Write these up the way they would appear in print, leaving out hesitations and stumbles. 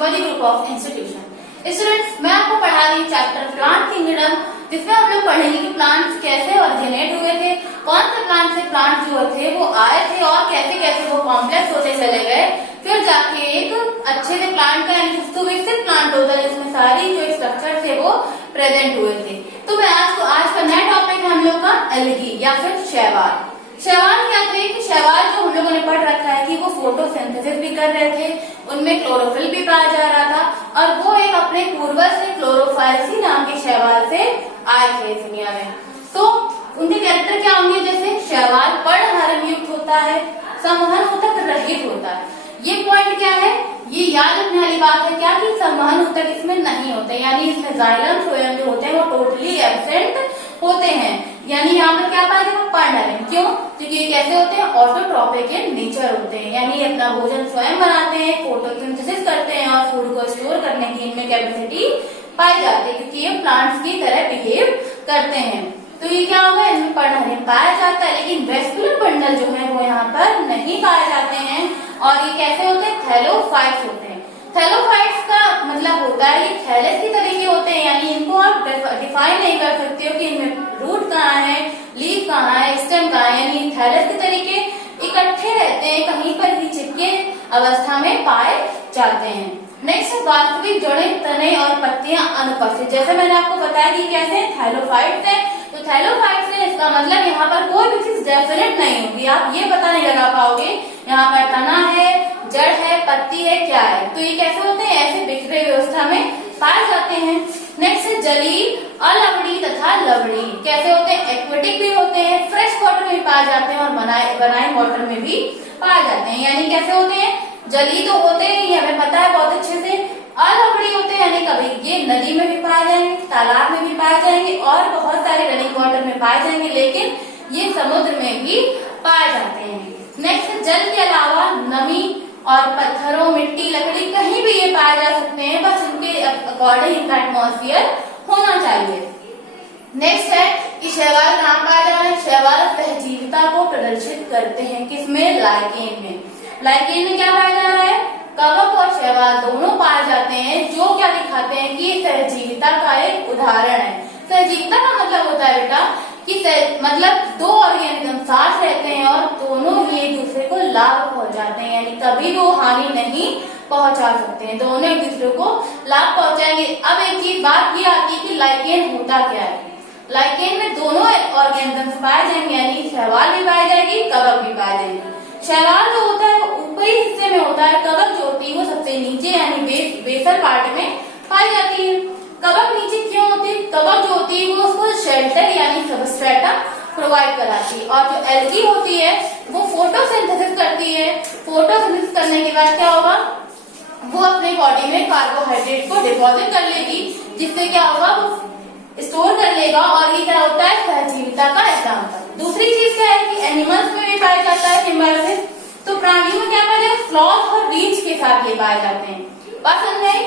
Shivaji group of institution. Students, मैं आपको पढ़ा रही चैप्टर प्लांट किंगडम, जिसमें हम लोग पढ़ेंगे कि प्लांट्स कैसे ओरिजिनेट हुए थे, कौन से प्लांट से प्लांट जो थे वो आए थे और कैसे कैसे वो कॉम्प्लेक्स होते चले गए, फिर जाके एक अच्छे से प्लांट का यानी सुविकसित प्लांट होता है जिसमें सारी जो स्ट्रक्चर थे वो प्रेजेंट हुए थे। तो मैं आज का नया टॉपिक है हम लोग का एल्गी या फिर शैवाल। शैवाल क्या थे कि शैवाल जो हम लोगों ने पढ़ रखा है कि वो फोटोसिंथेसिस भी कर रहे थे, उनमें क्लोरोफिल भी पाया जा रहा था और वो एक अपने पूर्वज से क्लोरोफाइसी नाम के शैवाल से आए थे इस दुनिया में। तो उनके कैरेक्टर क्या होंगे, जैसे शैवाल पर्णहारम युक्त होता है, संवहन ऊतक रहित होता है। ये पॉइंट क्या है, ये याद रखने वाली बात है क्या कि संवहन ऊतक इसमें नहीं होते, यानी इसमें जाइलम फ्लोएम जो होते हैं वो टोटली एब्सेंट होते हैं। यानी यहाँ पर क्या पाया जाएगा, पर्णहारम। क्यों? क्योंकि ये कैसे होते हैं, ऑटोट्रॉपिक इन नेचर होते हैं, यानी अपना भोजन स्वयं बनाते हैं, फोटोसिंथेसिस करते हैं और फूड को स्टोर करने की इनमें कैपेसिटी पाई जाती है क्योंकि ये प्लांट्स की तरह बिहेव करते हैं। तो ये क्या होगा, इनमें पर्णहारम पाया जाता है, लेकिन वेस्कुलर बंडल जो है वो यहाँ पर नहीं पाए जाते हैं। और ये कैसे होते हैं, थैलोफाइट्स होते हैं। थैलोफाइट्स का मतलब होता है ये थैलस की तरह के होते हैं, यानी इनको आप डिफाइन नहीं कर सकते हो कि इनमें रूट कहाँ है, लीफ कहाँ है, स्टेम कहाँ है, यानी थैलस के तरीके इकट्ठे रहते हैं, कहीं पर भी चिपके अवस्था में पाए जाते हैं। नेक्स्ट, वास्तविक जड़ें, तने और पत्तियां अनुपस्थित। जैसे मैंने आपको बताया कि कैसे थैलोफाइट्स है, तो थैलोफाइट्स है इसका मतलब यहाँ पर कोई भी चीज डेफिनेट नहीं होगी, आप ये पता नहीं लगा पाओगे यहाँ पर तना है, जड़ है, पत्ती है, क्या है। तो ये कैसे होते हैं, ऐसे बिखरे व्यवस्था में पाए जाते हैं। नेक्स्ट, जलीय, अलवड़ी तथा लवड़ी कैसे होते हैं, एक्वेटिक भी होते हैं, फ्रेश वाटर में भी पाए जाते हैं और बनाए वाटर में भी पाए जाते हैं। यानी कैसे होते हैं, जलीय तो होते हैं, ये हमें पता है बहुत अच्छे से। अलवड़ी होते हैं यानी कभी ये नदी में भी पाए जाएंगे, तालाब में भी पाए जाएंगे और बहुत सारे रनिंग वाटर में पाए जाएंगे, लेकिन ये समुद्र में भी पाए जाते हैं। नेक्स्ट, जल के अलावा नमी और पत्थरों, मिट्टी, लकड़ी कहीं भी ये पाए जा सकते हैं, बस उनके अकॉर्डिंग इनका एटमॉस्फेयर होना चाहिए। नेक्स्ट है कि शैवाल कहाँ पाया जा रहा है, शैवाल सहजीविता को प्रदर्शित करते हैं, किसमें, लाइकेन में। लाइकेन में क्या पाया जा रहा है, कवक और शैवाल दोनों पाए जाते हैं, जो क्या दिखाते हैं कि ये सहजीविता का एक उदाहरण है। सहजीविता का मतलब होता है बेटा कि मतलब दो ऑर्गेनिज्म साथ रहते हैं और दोनों ही एक दूसरे को लाभ पहुंचाते हैं, यानी कभी वो हानि नहीं पहुंचा सकते हैं, दोनों एक दूसरे को लाभ पहुंचाएंगे। अब एक चीज बात ये आती है कि लाइकेन होता क्या है। लाइकेन में दोनों ऑर्गेनिज्म पाए जाएंगे, यानी शैवाल भी पाई जाएगी, कवक भी पाई जाएगी। शैवाल जो होता है वो ऊपरी हिस्से में होता है, कवक जो होती है वो सबसे नीचे यानी बेसल पार्ट में पाई जाती है। कवक नीचे क्यों होती है, कवक जो होती है वो उसको शेल्टर यानी सबस्ट्रेटम प्रोवाइड कराती है, और जो एल्गी होती है वो फोटोसिंथेसिस करती है। फोटोसिंथेसिस करने के बाद क्या होगा, वो अपने बॉडी में कार्बोहाइड्रेट को डिपॉजिट कर लेगी, जिससे क्या होगा, वो स्टोर कर लेगा, और ये क्या होता है, सहजीविता का एग्जाम्पल। दूसरी चीज क्या है कि एनिमल्स में भी पाया जाता है सिम्बायोसिस। तो प्राणियों में क्या पाया जाता है, स्लॉथ और रीछ के साथ ये पाए जाते हैं। बात समझ में आई?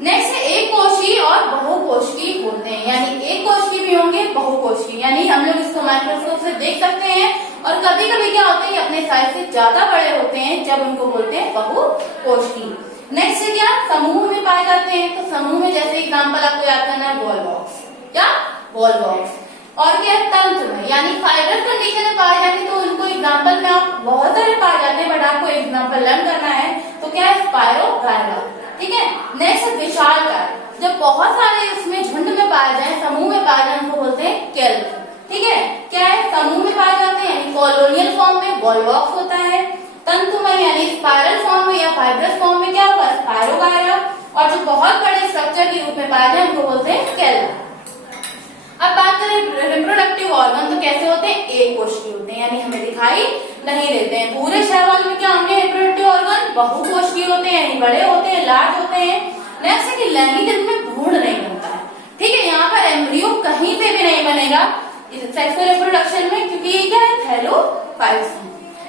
नेक्स्ट है एक कोशी और बहुकोशिकी होते हैं, यानी एक कोशिकी भी होंगे, बहुकोशिकी, यानी हम लोग इसको माइक्रोस्कोप से देख सकते हैं, और कभी कभी क्या होते हैं अपने साइज से ज्यादा बड़े होते हैं, जब उनको बोलते हैं बहुकोशिकी। नेक्स्ट है क्या, समूह में पाए जाते हैं। तो समूह में जैसे एग्जाम्पल आपको याद करना है, बॉल बॉक्स, क्या, बॉल बॉक्स। और क्या, तंत्र में, यानी फाइबर कंडीशन में पाए जाते, तो उनको एग्जाम्पल में आप बहुत सारे पाए जाते हैं, बट आपको एग्जाम्पल लर्न करना है तो क्या है, स्पायरोगायरा, ठीक है। नेक्स्ट, विशालकाय, जब बहुत सारे उसमें झुंड में पाए जाए, समूह में पाए जाए, उनको बोलते हैं केल्प, ठीक है। क्या है, समूह में पाए जाते हैं यानी कॉलोनियल फॉर्म में बॉल बॉक्स होता है, तंतु में यानी स्पाइरल फॉर्म में या फाइब्रस फॉर्म में क्या होगा, स्पायरोगायरा, और जो बहुत बड़े स्ट्रक्चर के रूप में पाए जाए उनको बोलते हैं केल्प। अब बात करें रिप्रोडक्टिव ऑर्गन, तो कैसे होते हैं, एक कोशिकीय होते हैं, यानी हमें दिखाई नहीं देते हैं। पूरे शैवाल में क्या होंगे रिप्रोडक्टिव ऑर्गन, बहुकोशिकीय होते हैं, यानी बड़े होते हैं, लार्ज होते हैं। नेक्स्ट है कि लैंगिक अंग में भ्रूण नहीं बनता है, ठीक है, यहाँ पर एम्ब्रियो कहीं पे भी नहीं बनेगा सेक्सुअल रिप्रोडक्शन में, क्योंकि ये क्या है, थैलोफाइट्स है।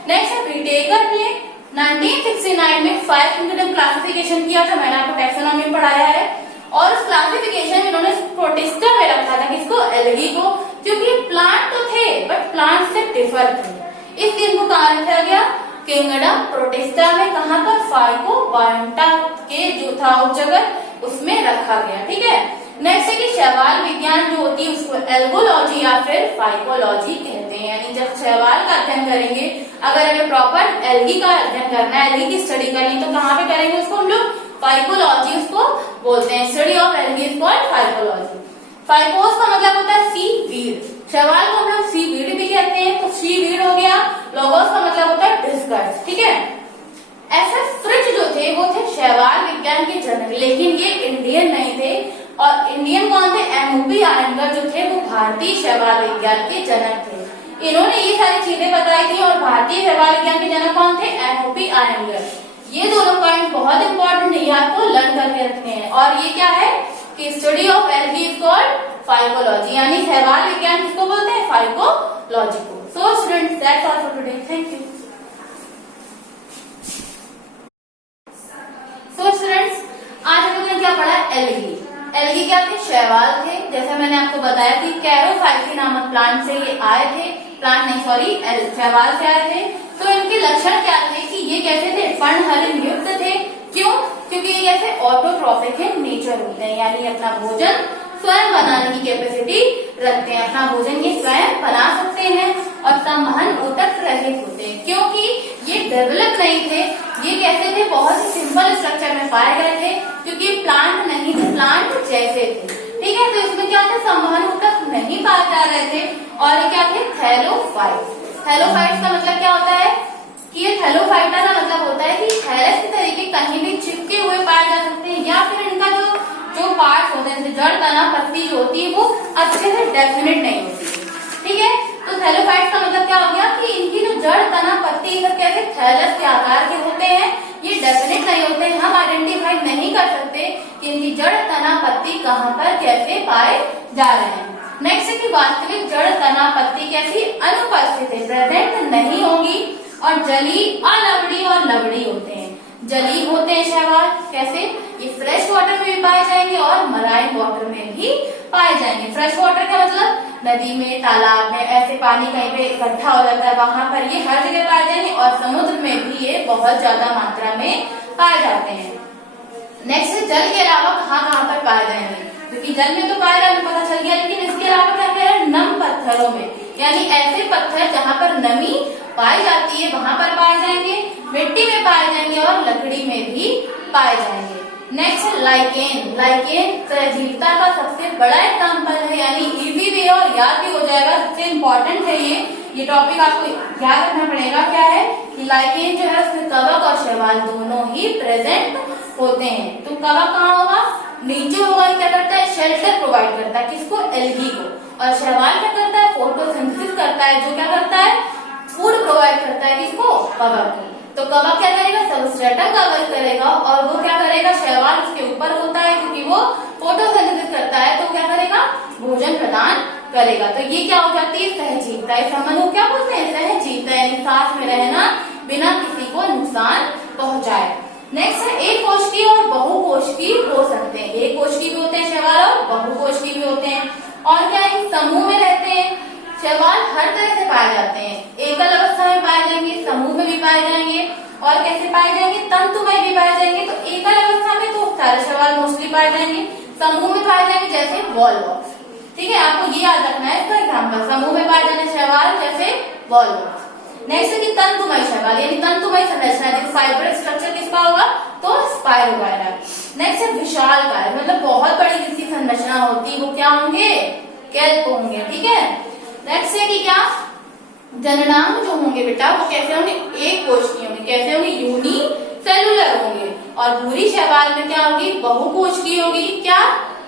नेक्स्ट है ब्रिटेकर ने 1969 में 5 किंगडम क्लासिफिकेशन किया था, मैंने आपको टैक्सोनॉमी में पढ़ाया है, और उस क्लासिफिकेशन में इन्होंने प्रोटिस्टा में रखा था, किसको, एल्गी को, क्योंकि प्लांट तो थे बट प्लांट से डिफर थे, इसलिए इनको कहाँ रखा गया, किंगडम प्रोटिस्टा में। कहाँ पर, फाइकोबायोन्टा के जो था उप जगत उसमें रखा गया। ठीक है, नेक्स्ट है कि शैवाल विज्ञान जो होती है उसको एल्गोलॉजी या फिर फाइकोलॉजी कहते हैं। यानी जब शैवाल का अध्ययन करेंगे, अगर हमें प्रॉपर एल्गी का अध्ययन करना है, एल्गी की स्टडी करनी, तो कहाँ पे करेंगे उसको हम लोग? फाइकोलॉजी उसको बोलते हैं। Study of algae is called phycology. Phycos का मतलब होता है सी वीड, शैवाल को हम लोग सी वीड भी कहते हैं, तो सी वीड हो गया। लोगोस का मतलब होता है डिस्कस। ठीक है, एफ.एफ. फ्रिच जो थे वो थे शैवाल विज्ञान के जनक, लेकिन ये इंडियन नहीं थे। और इंडियन कौन थे? एम.ओ.पी. आयंगर जो थे वो भारतीय शैवाल विज्ञान के जनक थे। इन्होंने ये सारी चीजें बताई थी। और भारतीय शैवाल विज्ञान के जनक कौन थे? एम.ओ.पी. आयंगर। ये दोनों पॉइंट बहुत इंपॉर्टेंट है, ये आपको लर्न करके रखने हैं। और ये क्या है कि study of algae is called phycology, यानी शैवाल विज्ञान किसको बोलते हैं? फाइकोलॉजी को। So students, that's all for today. Thank you. So students, आज हम लोगों ने क्या पढ़ा? एल्गी। एल्गी क्या थे? शैवाल थे। जैसे मैंने आपको बताया कि कैरोफाइसी नामक प्लांट से ये आए थे, प्लांट नहीं सॉरी शैवाल से आए थे। तो इनके लक्षण क्या थे कि ये कैसे थे? पर्णहरित युक्त थे। क्यों? क्योंकि ये कैसे ऑटोट्रॉफिक है नेचर होते हैं, यानी अपना भोजन स्वयं बनाने की कैपेसिटी रखते हैं। अपना भोजन ये स्वयं बना सकते हैं और संवहन ऊतक रहित होते हैं। क्योंकि ये डेवलप नहीं थे, ये कैसे थे? बहुत ही सिंपल स्ट्रक्चर में पाए गए थे, क्योंकि प्लांट नहीं थे, प्लांट जैसे थे। ठीक है, तो इसमें क्या थे? संवहन ऊतक नहीं पाए जा रहे थे। और ये क्या थे? थैलोफाइट्स। थैलोफाइट्स का मतलब क्या होता है कि ये थैलोफाइटा का मतलब होता है कि थैलस के तरीके कहीं भी चिपके हुए पाए जा सकते हैं, या फिर इनका जो पार्ट होते हैं, जड़, तना, पत्ती जो होती है वो अच्छे से डेफिनेट नहीं होती है। ठीक है, तो थैलोफाइट्स का मतलब क्या हो गया कि इनकी जो जड़, तना, पत्ती ये सब कैसे थैलस के आकार के होते हैं, ये डेफिनेट नहीं होते हैं। हम आइडेंटिफाई नहीं कर सकते कि इनकी जड़, तना, पत्ती कहाँ पर कैसे पाए जा रहे हैं। नेक्स्ट है कि वास्तविक जड़, तना, पत्ती कैसी? अनुपस्थित है, प्रेजेंट नहीं होगी। और जली, अलवड़ी और लवड़ी होते हैं। जली होते हैं शैवाल, कैसे? ये फ्रेश वाटर में भी पाए जाएंगे और मराइन वाटर में भी पाए जाएंगे। फ्रेश वाटर का मतलब नदी में, तालाब में, ऐसे पानी कहीं पे इकट्ठा हो जाता है, वहां पर ये हर जगह पाए जाएंगे। और समुद्र में भी ये बहुत ज्यादा मात्रा में पाए जाते हैं। नेक्स्ट, जल के अलावा कहाँ पर पाए जाएंगे? क्योंकि जल में तो पाए जाएंगे, पता चल गया, लेकिन इसके अलावा क्या कह रहे हैं? नम पत्थरों में, यानी ऐसे पत्थर जहाँ पर नमी पाई जाती है वहां पर पाए जाएंगे, मिट्टी में पाए जाएंगे और लकड़ी में भी पाए जाएंगे। Next, lichen. लाइकेन सहजीविता का सबसे बड़ा एग्जाम्पल है, यानी इजी भी और याद भी हो जाएगा। सबसे इम्पोर्टेंट है ये टॉपिक आपको याद रखना पड़ेगा। क्या है कि लाइकेन जो है उसमें कवक और शैवाल दोनों ही प्रेजेंट होते हैं। तो कवक कहाँ होगा? नीचे होगा। क्या करता है? शेल्टर प्रोवाइड करता है, किसको? एल्गी को। और शैवाल क्या करता है? फोटोसिंथेसिस करता है, जो क्या करता है? फूड प्रोवाइड करता है, किसको? कवक को। तो कवक क्या करेगा? सबस्ट्रेटम कवर करेगा, और वो क्या करेगा? शैवाल उसके ऊपर होता है, क्योंकि वो फोटोसिंथेसिस करता है, तो क्या करेगा? भोजन प्रदान करेगा। तो ये क्या हो जाती है? सहजीविता। इस संबंध को क्या बोलते हैं? सहजीविता, यानी साथ में रहना बिना किसी को नुकसान पहुंचाए। नेक्स्ट है एक कोशिकीय और बहुकोशिकीय हो सकते हैं। एक कोशिकीय भी होते हैं शैवाल और बहुकोशिकीय भी होते हैं। और क्या है? समूह में रहते हैं। शैवाल हर तरह से पाए जाते हैं, एकल अवस्था में पाए जाएंगे, समूह में भी पाए जाएंगे, और कैसे पाए जाएंगे? तंतुमय भी पाए जाएंगे। तो एकल अवस्था में तो सारे शैवाल मोस्टली पाए जाएंगे, समूह में पाए जाएंगे जैसे वॉलवॉक्स। ठीक है, आपको ये याद रखना है इसका एग्जाम्पल, समूह में पाए जाने शैवाल जैसे वॉलवॉक्स। नेक्स्ट है कि तंतुमय शैवाल, यानी तंतुमय संरचना, जैसे फाइबर स्ट्रक्चर किसका होगा? तो स्पाइरोगायरा। नेक्स्ट है विशालकाय, मतलब बहुत बड़ी जिसकी संरचना होती है वो क्या होंगे? केल्प होंगे। ठीक है, नेक्स्ट है कि क्या? जननांग जो होंगे बेटा वो कैसे होंगे? एक कोशिकीय होंगे। कैसे होंगे? यूनिसेलुलर होंगे। और भूरी शैवाल में क्या होगी? बहुकोशिकीय होगी। क्या?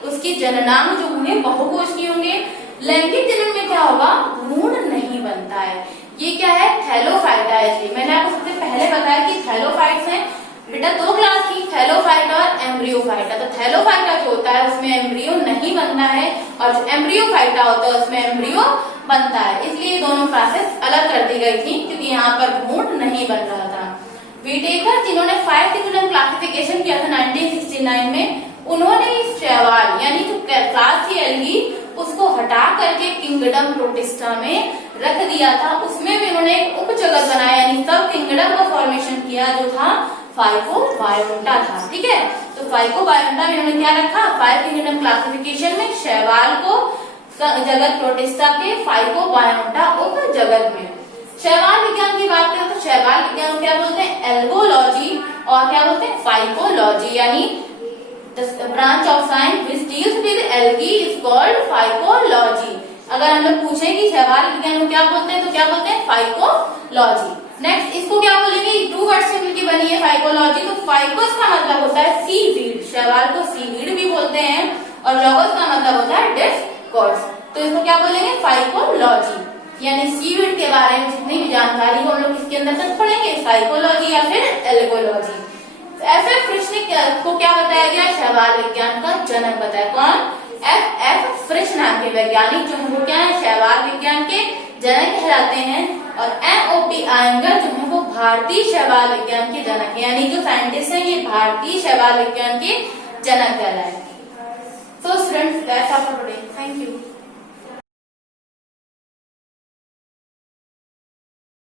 उसकी जननांग जो होंगे बहुकोशिकीय होंगे। लैंगिक जनन में क्या होगा? भ्रूण नहीं बनता है। ये क्या है? थैलोफाइटा है। मैंने आपको सबसे पहले बताया कि थैलोफाइट्स हैं बेटा दो क्लास की, थैलोफाइटा और एम्ब्रियोफाइटा। तो थैलोफाइटा जो होता है उसमें एम्ब्रियो नहीं बनता है, और जो एम्ब्रियोफाइटा होता है उसमें एम्ब्रियो बनता है। इसलिए दोनों क्लासेस अलग कर दी गई थी, क्योंकि यहाँ पर भ्रूण नहीं बन रहा था। विटेकर जिन्होंने 5 किंगडम क्लासिफिकेशन किया था 1969 में, उन्होंने इस शैवाल यानी जो क्लास थी एल्गी उसको हटा करके किंगडम प्रोटिस्टा में रख दिया था। उसमें भी उन्होंने एक उप जगत बनाया, यानी सब किंगडम का फॉर्मेशन किया जो था फाइकोबायोंटा था। ठीक है, तो फाइकोबायोंटा में इन्होंने क्या रखा, 5 किंगडम क्लासिफिकेशन में शैवाल को जगत प्रोटिस्टा के, फाइकोबायोंटा उप जगत में। शैवाल विज्ञान की बात करें तो शैवाल विज्ञान को क्या बोलते हैं, एल्गोलॉजी, और क्या बोलते हैं, फाइकोलॉजी, यानी branch of science which deals with algae is called phycology. अगर हम लोग पूछें कि शैवाल विज्ञान को क्या बोलते हैं तो क्या बोलते हैं, फाइकोलॉजी। नेक्स्ट इसको क्या बोलेंगे, 2 वर्ड से मिलकर बनी है फाइकोलॉजी। तो फाइकोस का मतलब होता है सीवीड, शैवाल को सीवीड भी बोलते हैं, और लॉगस का मतलब होता है डिस्कॉर्स। तो इसको क्या बोलेंगे, फाइकोलॉजी, यानी सीवीड के बारे में जितनी भी जानकारी हो हम लोग किसके अंदर तक पढ़ेंगे, फाइकोलॉजी या फिर एल्गोलॉजी। एफ.एफ. फ्रिश को क्या बताया गया, शैवाल विज्ञान का जनक बताया। कौन, एफ.एफ. फ्रिश नाम के वैज्ञानिक जो है वो क्या है, शैवाल विज्ञान के जनक कहलाते हैं। और एम.ओ.पी. आयंगर जो है वो भारतीय शैवाल विज्ञान के जनक है, यानी जो साइंटिस्ट है ये भारतीय शैवाल विज्ञान के जनक कहलाए। So students, that's all for today. Thank you.